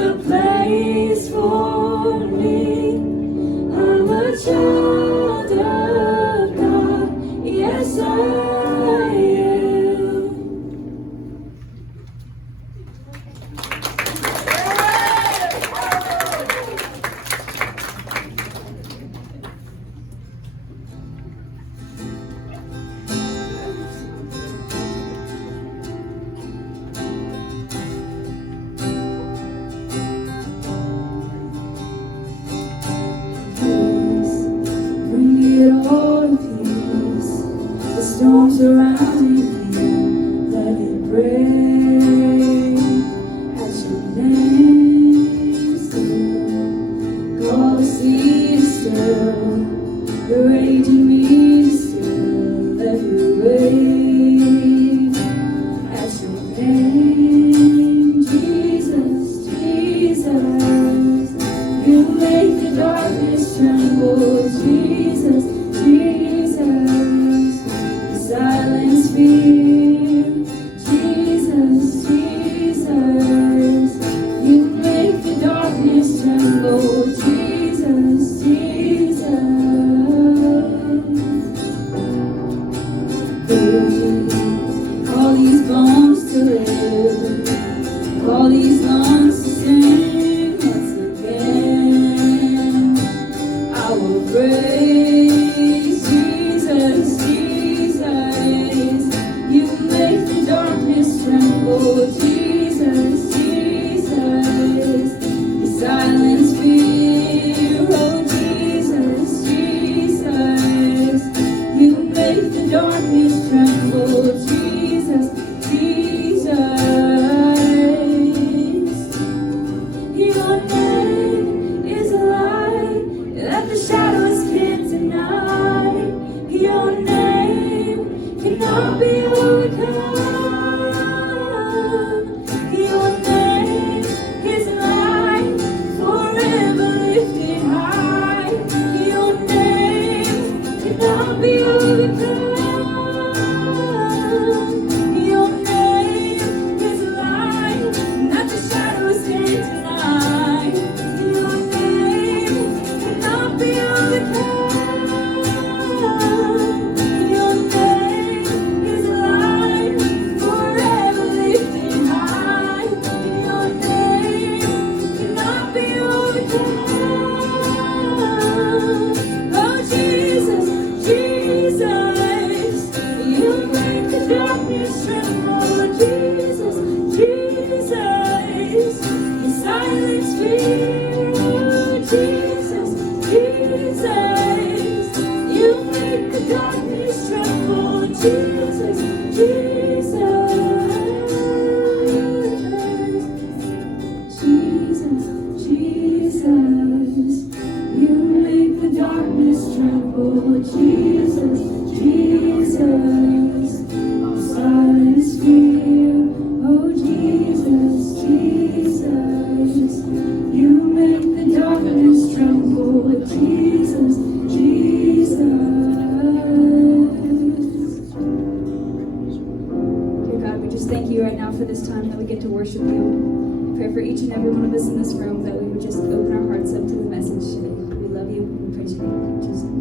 a place for me. I'm a child of God. Yes, I am. Bring it all in peace. The storm surrounding me, let it break at your name still. Call the sea still, the raging me still. Let it wave at your name, Jesus, Jesus. You make the darkness tremble, Jesus, Jesus. You silence fear, Jesus, Jesus. You make the darkness tremble, Jesus, Jesus. Call these bones to live, call these lungs to sing once again. I will praise Jesus, Jesus. You make the darkness tremble, Jesus, Jesus. You silence fear, oh Jesus, Jesus. You make the darkness tremble, Jesus, Jesus. Your name is a light that the shadows can't deny. Your name cannot be overcome. Your name is a light forever lifted high. Your name cannot be overcome. Your name is a light that the shadows can't deny. Your name cannot be overcome. Your name is a light forever lifted high. Your name cannot be overcome. Oh Jesus, Jesus, you make the darkness tremble. Jesus, Jesus, you silence fear. Jesus, Jesus, you make the darkness tremble. Jesus, Jesus, Jesus, Jesus, you make the darkness tremble. Jesus, Jesus, silence fear. Oh Jesus, Jesus, you make the darkness tremble. Jesus, Jesus. Dear God, we just thank you right now for this time that we get to worship you. Pray for each and every one of us in this room that we would just open our hearts up to the message today. We love you and we praise your name. In Jesus' name.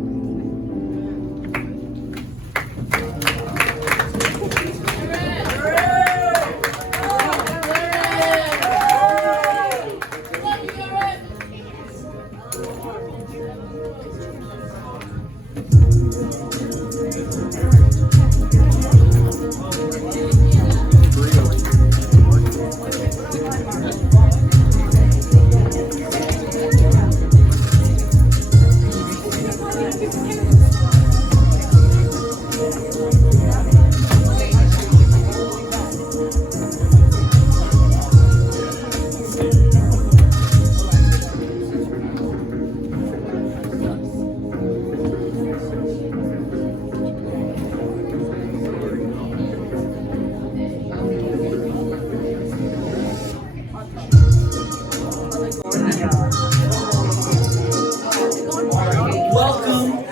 Welcome.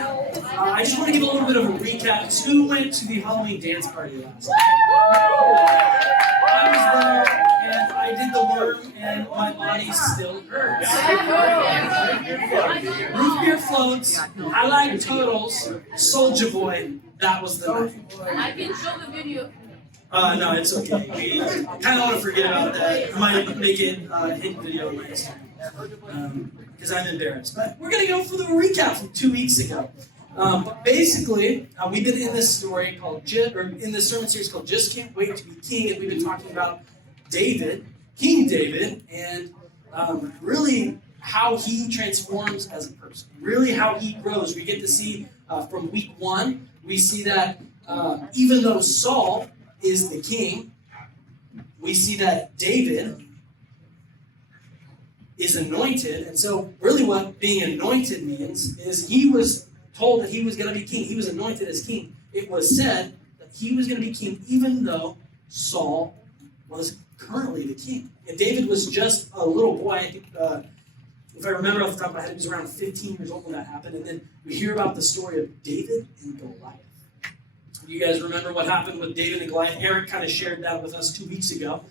I just want to give a little bit of a recap. Who went to the Halloween dance party last night? I was there, and I did the arm and my body still hurts. Root beer floats, I like turtles, Soulja Boy, that was the night. I can show the video. No, it's okay. We kind of want to forget about that. I might make it a hidden video next time. Because I'm embarrassed. But we're going to go for the recap from 2 weeks ago. Basically, we've been in this story called, in this sermon series called Just Can't Wait to Be King, and we've been talking about David, King David, and really how he transforms as a person, really how he grows. We get to see from week 1, we see that even though Saul is the king, we see that David is anointed, and so really what being anointed means is he was told that he was going to be king. He was anointed as king. It was said that he was going to be king even though Saul was currently the king. And David was just a little boy. I think, if I remember off the top of my head, he was around 15 years old when that happened. And then we hear about the story of David and Goliath. You guys remember what happened with David and Goliath? Eric kind of shared that with us 2 weeks ago.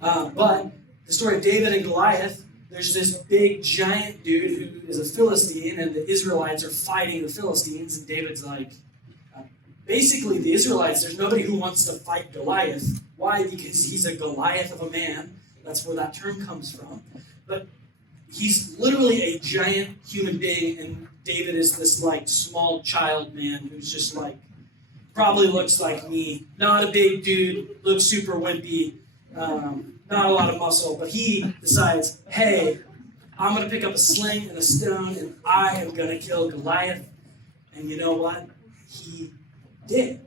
But the story of David and Goliath, there's this big giant dude who is a Philistine, and the Israelites are fighting the Philistines, and David's like, basically the Israelites, there's nobody who wants to fight Goliath. Why? Because he's a Goliath of a man. That's where that term comes from. But he's literally a giant human being, and David is this like small child man who's just like, probably looks like me. Not a big dude, looks super wimpy, not a lot of muscle, but he decides, hey, I'm going to pick up a sling and a stone, and I am going to kill Goliath. And you know what? He did.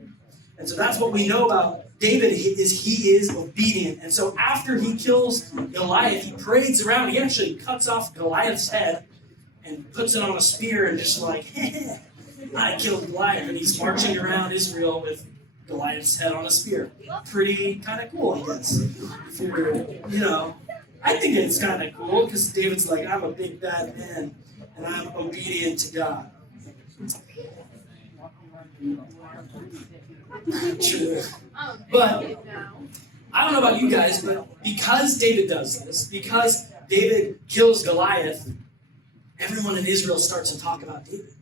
And so that's what we know about David, is he is obedient. And so after he kills Goliath, he parades around. He actually cuts off Goliath's head and puts it on a spear and just like, I killed Goliath. And he's marching around Israel with Goliath's head on a spear. Pretty kind of cool, I guess. If you're, I think it's kind of cool because David's like, I'm a big bad man and I'm obedient to God. True. But I don't know about you guys, but because David does this, because David kills Goliath, everyone in Israel starts to talk about David.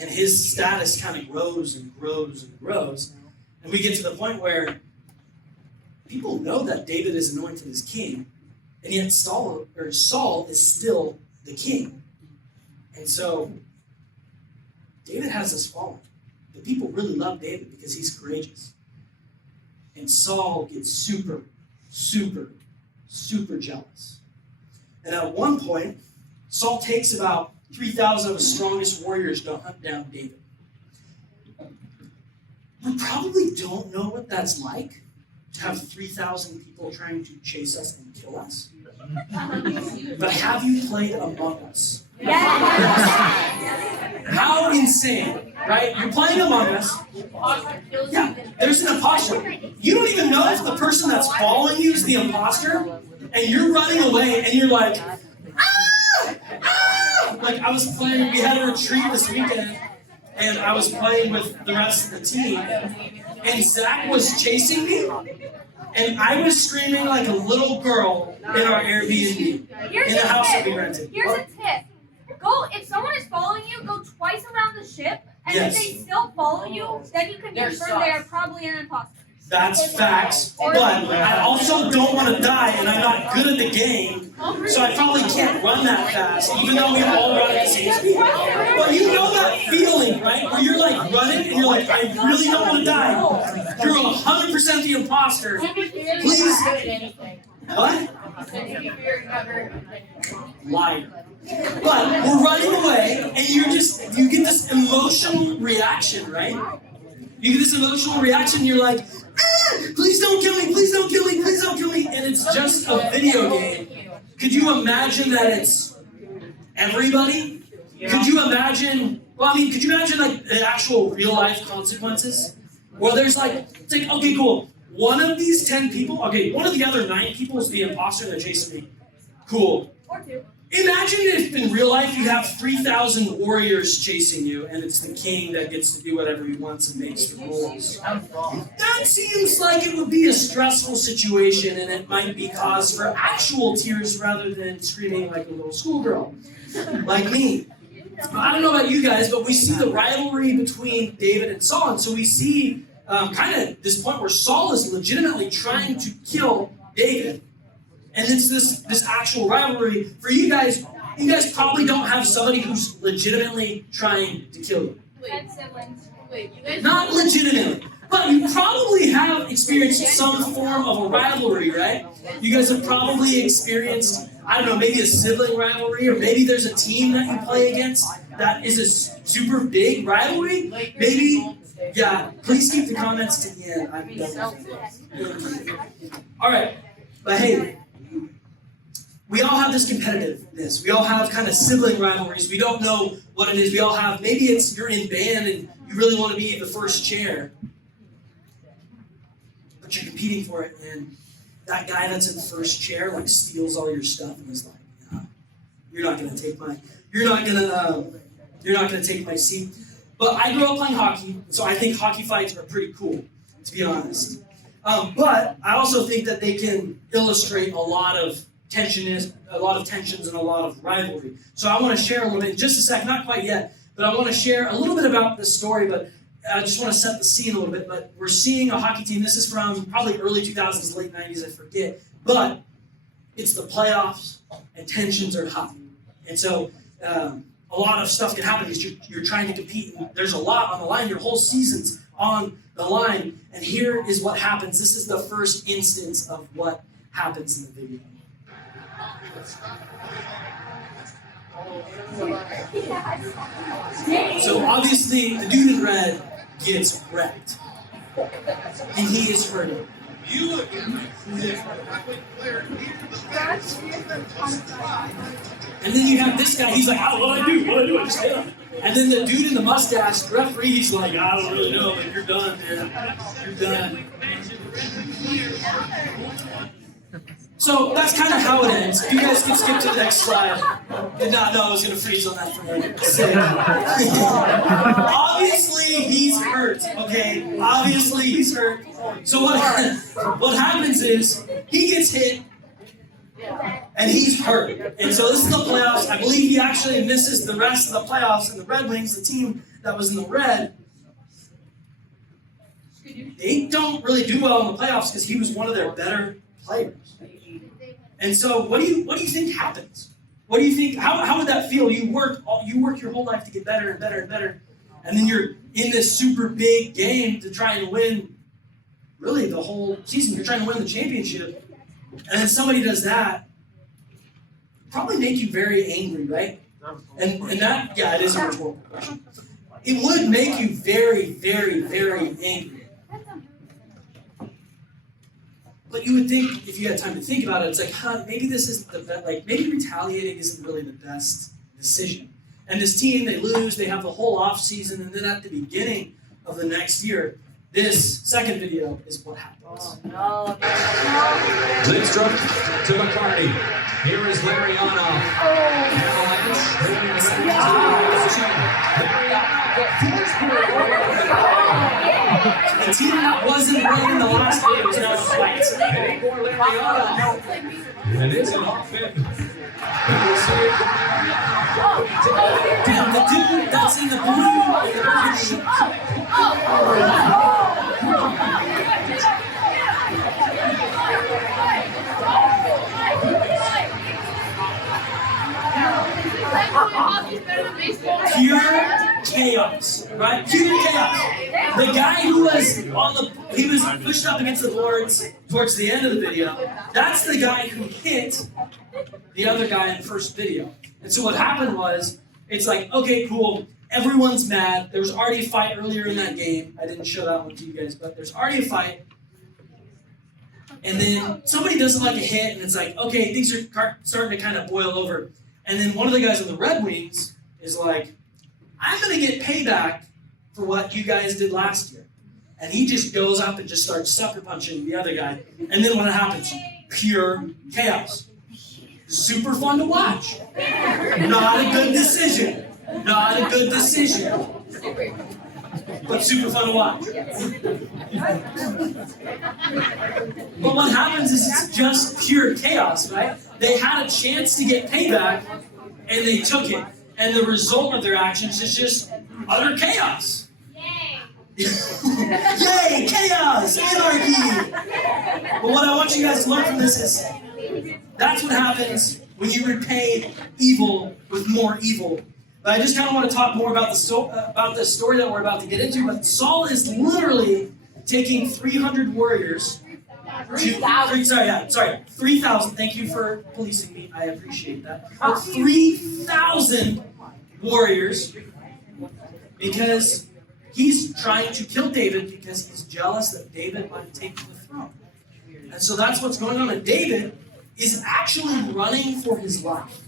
And his status kind of grows and grows and grows. And we get to the point where people know that David is anointed as king, and yet Saul is still the king. And so David has this following. The people really love David because he's courageous. And Saul gets super, super, super jealous. And at one point, Saul takes about 3,000 of his strongest warriors to hunt down David. We probably don't know what that's like, to have 3,000 people trying to chase us and kill us. But have you played Among Us? Yes. How insane, right? You're playing Among Us. Yeah, there's an imposter. You don't even know if the person that's following you is the imposter, and you're running away, and you're like, ah! Ah! Like, I was playing, we had a retreat this weekend, and I was playing with the rest of the team, and Zach was chasing me, and I was screaming like a little girl in our Airbnb, in the house that we rented. Here's a tip. If someone is following you, go twice around the ship, and if they still follow you, then you can confirm they are probably an imposter. That's facts, but I also don't want to die, and I'm not good at the game, so I probably can't run that fast, even though we all run at the same speed. But you know that feeling, right? Where you're like running, and you're like, I really don't want to die. You're 100% the imposter. Please. What? Liar. But we're running away, and you get this emotional reaction, right? You get this emotional reaction, you're like, ah, please don't kill me, please don't kill me, please don't kill me. And it's just a video game. Could you imagine that it's everybody? Could you imagine, could you imagine like the actual real life consequences? Well, there's it's like, okay, cool. One of these 10 people, one of the other 9 people is the imposter that chasing me. Cool. Or two. Imagine if in real life you have 3,000 warriors chasing you, and it's the king that gets to do whatever he wants and makes the rules. That seems like it would be a stressful situation, and it might be cause for actual tears rather than screaming like a little schoolgirl, like me. I don't know about you guys, but we see the rivalry between David and Saul, and so we see kind of this point where Saul is legitimately trying to kill David. And it's this actual rivalry. For you guys probably don't have somebody who's legitimately trying to kill you. Not legitimately. But you probably have experienced some form of a rivalry, right? You guys have probably experienced, I don't know, maybe a sibling rivalry, or maybe there's a team that you play against that is a super big rivalry. Maybe, yeah, please keep the comments to the end. I'm done. All right, but hey, we all have this competitiveness. We all have kind of sibling rivalries. We don't know what it is. We all have, maybe it's you're in band and you really want to be the first chair, but you're competing for it, and that guy that's in the first chair like steals all your stuff and is like, nah, you're not gonna take my seat. But I grew up playing hockey, so I think hockey fights are pretty cool, to be honest. But I also think that they can illustrate a lot of tensions and a lot of rivalry. So I want to share a little bit, in just a sec, not quite yet, but I want to share a little bit about this story, but I just want to set the scene a little bit. But we're seeing a hockey team. This is from probably early 2000s, late 90s, I forget. But it's the playoffs, and tensions are high. And so a lot of stuff can happen because you're trying to compete, and there's a lot on the line. Your whole season's on the line. And here is what happens. This is the first instance of what happens in the video. So obviously the dude in red gets wrecked, and he is hurting. And then you have this guy, he's like, oh, what do I do? I just hit him. And then the dude in the mustache, the referee, he's like, I don't really know, but you're done, man. You're done. So that's kind of how it ends. If you guys can skip to the next slide. Did not know I was going to freeze on that for a second. Obviously, he's hurt, okay? Obviously, he's hurt. So what happens is, he gets hit, and he's hurt. And so this is the playoffs. I believe he actually misses the rest of the playoffs, and the Red Wings, the team that was in the red, they don't really do well in the playoffs because he was one of their better players. And so what do you think happens? What do you think? How would that feel? You work your whole life to get better and better and better, and then you're in this super big game to try and win really the whole season. You're trying to win the championship, and then somebody does that. Probably make you very angry, right? And that, yeah, it is a rhetorical question. It would make you very, very, very angry. But you would think, if you had time to think about it, it's like, maybe this is the best, like, maybe retaliating isn't really the best decision. And this team, they lose, they have the whole off season, and then at the beginning of the next year, this second video is what happens. Lindstrom to McCarty. Here is Mariano. The team that wasn't winning the last game was now fights. And it's an offense. And the dude that's in the blue pure chaos, right? Pure chaos. The guy who was he was pushed up against the boards towards the end of the video. That's the guy who hit the other guy in the first video. And so what happened was, it's like, okay, cool. Everyone's mad. There was already a fight earlier in that game. I didn't show that one to you guys, but there's already a fight. And then somebody doesn't like a hit, and it's like, okay, things are starting to kind of boil over. And then one of the guys on the Red Wings is like, I'm going to get payback for what you guys did last year. And he just goes up and just starts sucker punching the other guy. And then what happens? Pure chaos. Super fun to watch. Not a good decision. Not a good decision. But super fun to watch. But what happens is it's just pure chaos, right? They had a chance to get payback, and they took it. And the result of their actions is just utter chaos. Yay, chaos, anarchy. But what I want you guys to learn from this is that's what happens when you repay evil with more evil. But I just kind of want to talk more about the story that we're about to get into. But Saul is literally taking 300 warriors. 3,000. Thank you for policing me. I appreciate that. But 3,000 warriors because he's trying to kill David because he's jealous that David might take the throne. And so that's what's going on. And David is actually running for his life.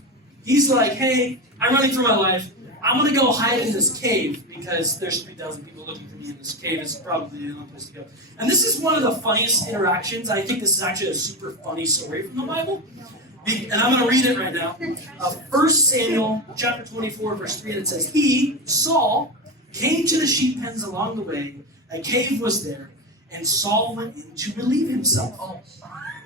He's like, hey, I'm running for my life. I'm going to go hide in this cave because there's 3,000 people looking for me in this cave. It's probably the only place to go. And this is one of the funniest interactions. I think this is actually a super funny story from the Bible. And I'm going to read it right now. 1 Samuel chapter 24, verse 3, and it says, he, Saul, came to the sheep pens along the way. A cave was there, and Saul went in to relieve himself.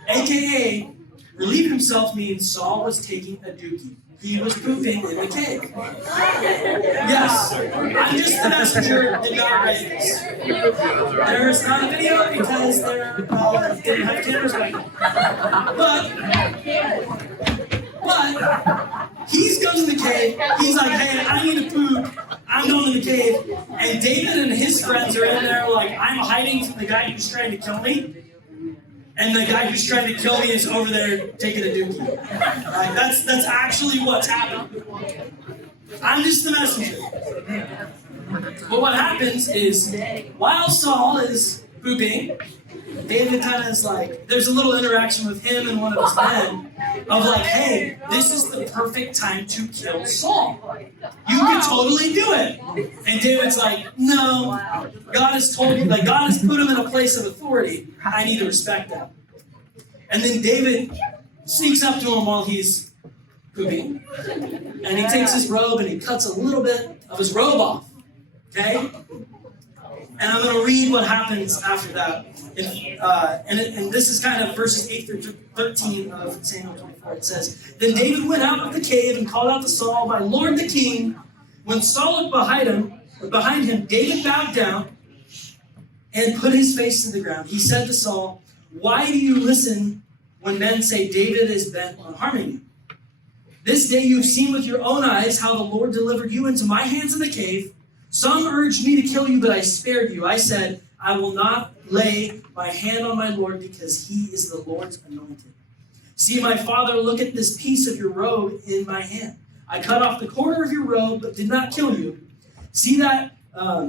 AKA, relieve himself means Saul was taking a dookie. He was pooping in the cave. Yes, I'm just the messenger, did not write this. There's not a video because they're didn't have cameras right now. But he's going to the cave. He's like, hey, I need to poop. I'm going to the cave. And David and his friends are in there like, I'm hiding from the guy who's trying to kill me. And the guy who's trying to kill me is over there taking a dookie. Like, that's actually what's happening. I'm just the messenger. But what happens is, while Saul is pooping, David kind of is like, there's a little interaction with him and one of his men of like, hey, this is the perfect time to kill Saul. You can totally do it. And David's like, no, God has told me, like God has put him in a place of authority. I need to respect that. And then David sneaks up to him while he's pooping. And he takes his robe and he cuts a little bit of his robe off. Okay? And I'm going to read what happens after that. And this is kind of verses 8 through 13 of Samuel 24. It says, then David went out of the cave and called out to Saul, my lord the king. When Saul looked behind him, David bowed down and put his face to the ground. He said to Saul, why do you listen when men say David is bent on harming you? This day you have seen with your own eyes how the Lord delivered you into my hands in the cave. Some urged me to kill you, but I spared you. I said, I will not lay my hand on my Lord because he is the Lord's anointed. See, my father, look at this piece of your robe in my hand. I cut off the corner of your robe, but did not kill you. See that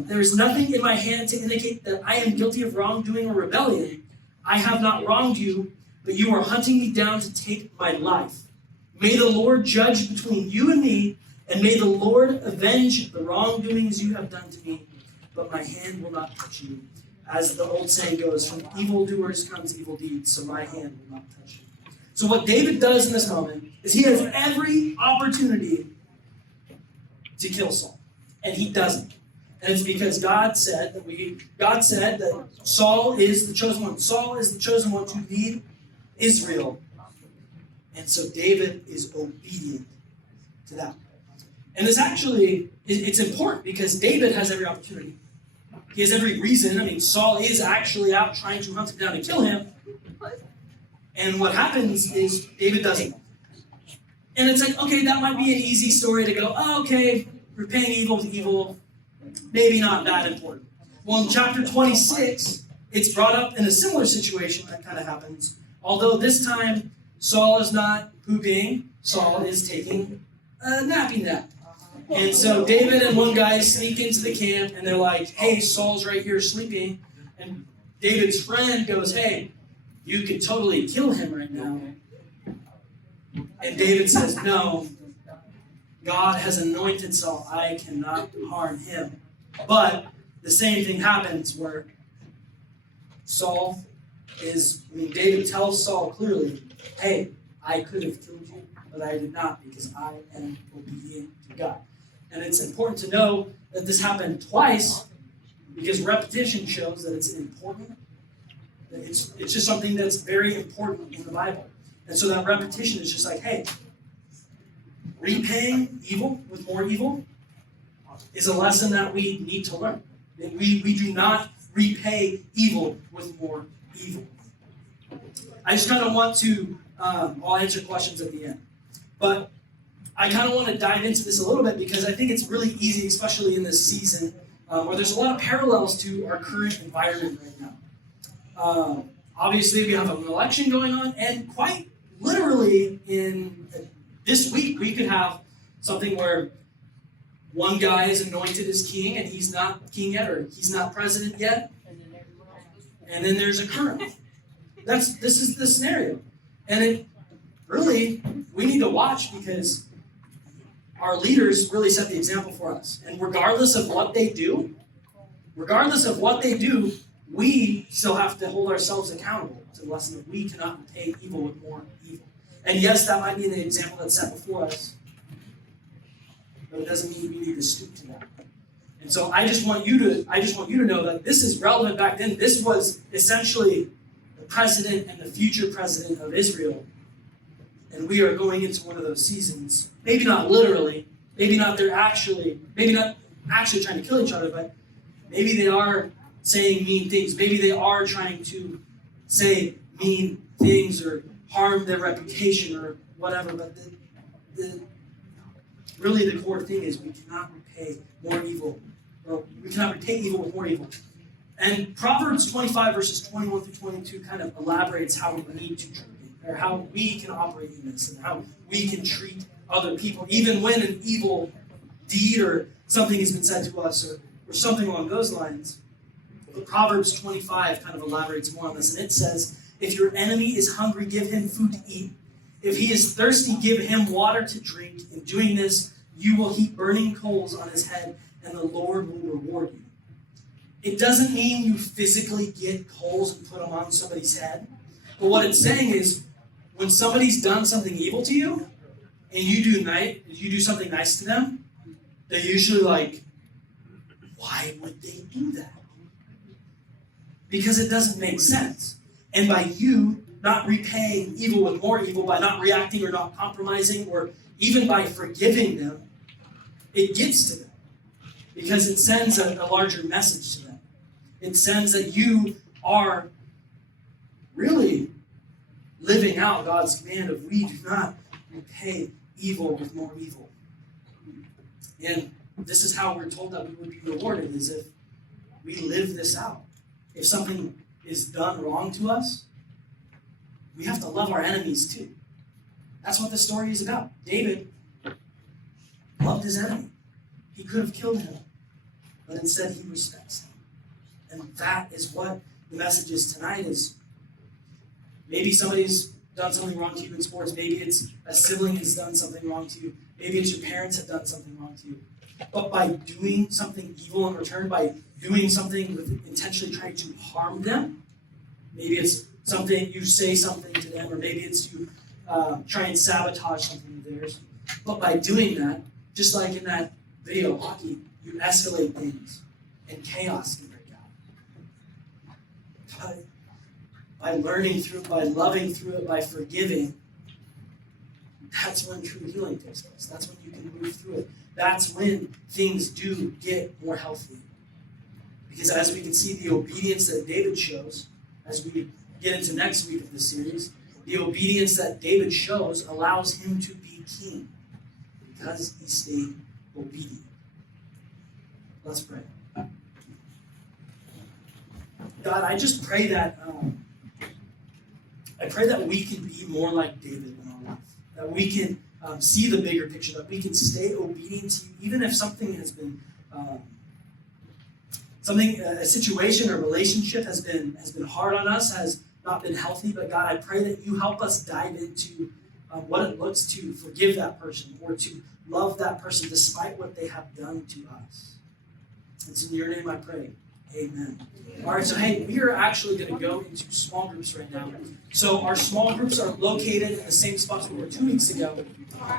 there is nothing in my hand to indicate that I am guilty of wrongdoing or rebellion. I have not wronged you, but you are hunting me down to take my life. May the Lord judge between you and me, and may the Lord avenge the wrongdoings you have done to me, but my hand will not touch you. As the old saying goes, from evildoers comes evil deeds, so my hand will not touch you. So what David does in this moment is he has every opportunity to kill Saul, and he doesn't. And it's because God said that Saul is the chosen one. Saul is the chosen one to lead Israel. And so David is obedient to that. And it's actually, it's important because David has every opportunity. He has every reason. I mean, Saul is actually out trying to hunt him down and kill him. And what happens is David doesn't. And it's like, okay, that might be an easy story to go, oh, okay, repaying evil with evil, maybe not that important. Well, in chapter 26, it's brought up in a similar situation that kind of happens. Although this time, Saul is not pooping, Saul is taking a nappy nap. And so David and one guy sneak into the camp, and they're like, hey, Saul's right here sleeping. And David's friend goes, hey, you could totally kill him right now. And David says, no, God has anointed Saul. I cannot harm him. But the same thing happens where David tells Saul clearly, hey, I could have killed you, but I did not because I am obedient to God. And it's important to know that this happened twice because repetition shows that it's important. That it's just something that's very important in the Bible. And so that repetition is just like, hey, repaying evil with more evil is a lesson that we need to learn. We do not repay evil with more evil. I just kind of want to, I'll answer questions at the end. But I kind of want to dive into this a little bit because I think it's really easy, especially in this season, where there's a lot of parallels to our current environment right now. Obviously, we have an election going on, and quite literally in this week, we could have something where one guy is anointed as king, and he's not king yet, or he's not president yet, and then there's a colonel. This is the scenario, and it really we need to watch because our leaders really set the example for us, and regardless of what they do, we still have to hold ourselves accountable to the lesson that we cannot repay evil with more evil. And yes, that might be the example that's set before us, but it doesn't mean we need to stoop to that. And so I just want you to know that this is relevant back then. This was essentially the president and the future president of Israel. And we are going into one of those seasons. Maybe not literally, maybe not actually trying to kill each other, but maybe they are saying mean things. Maybe they are trying to say mean things or harm their reputation or whatever. But really the core thing is we cannot repay more evil. Or we cannot repay evil with more evil. And Proverbs 25 verses 21 through 22 kind of elaborates how we need to treat it, or how we can operate in this, and how we can treat other people, even when an evil deed or something has been said to us, or something along those lines. But Proverbs 25 kind of elaborates more on this, and it says, if your enemy is hungry, give him food to eat. If he is thirsty, give him water to drink. In doing this, you will heap burning coals on his head, and the Lord will reward you. It doesn't mean you physically get coals and put them on somebody's head. But what it's saying is, when somebody's done something evil to you, and you do something nice to them, they're usually like, why would they do that? Because it doesn't make sense. And by you not repaying evil with more evil, by not reacting or not compromising, or even by forgiving them, it gets to them. Because it sends a larger message to them. It sends that you are really living out God's command of we do not repay evil with more evil. And this is how we're told that we would be rewarded, is if we live this out. If something is done wrong to us, we have to love our enemies too. That's what the story is about. David loved his enemy. He could have killed him, but instead he respects him. And that is what the message is tonight is. Maybe somebody's done something wrong to you in sports. Maybe it's a sibling has done something wrong to you. Maybe it's your parents have done something wrong to you. But by doing something evil in return, by doing something with intentionally trying to harm them, maybe it's something you say something to them, or maybe it's you try and sabotage something of theirs. But by doing that, just like in that video, hockey, you escalate things, and chaos can break out. But by learning through it, by loving through it, by forgiving, that's when true healing takes place. That's when you can move through it. That's when things do get more healthy. Because as we can see, the obedience that David shows, as we get into next week of this series, the obedience that David shows allows him to be king because he stayed obedient. Let's pray. God, I just pray that we can be more like David in our life. That we can see the bigger picture. That we can stay obedient to you, even if something has been a situation or relationship has been hard on us, has not been healthy. But God, I pray that you help us dive into what it looks to forgive that person or to love that person despite what they have done to us. It's in your name I pray. Amen. All right, so hey, we are actually going to go into small groups right now. So our small groups are located in the same spots we were 2 weeks ago.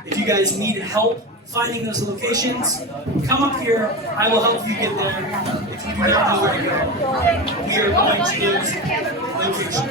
If you guys need help finding those locations, come up here. I will help you get there. If you do not know where to go, we are going to those locations.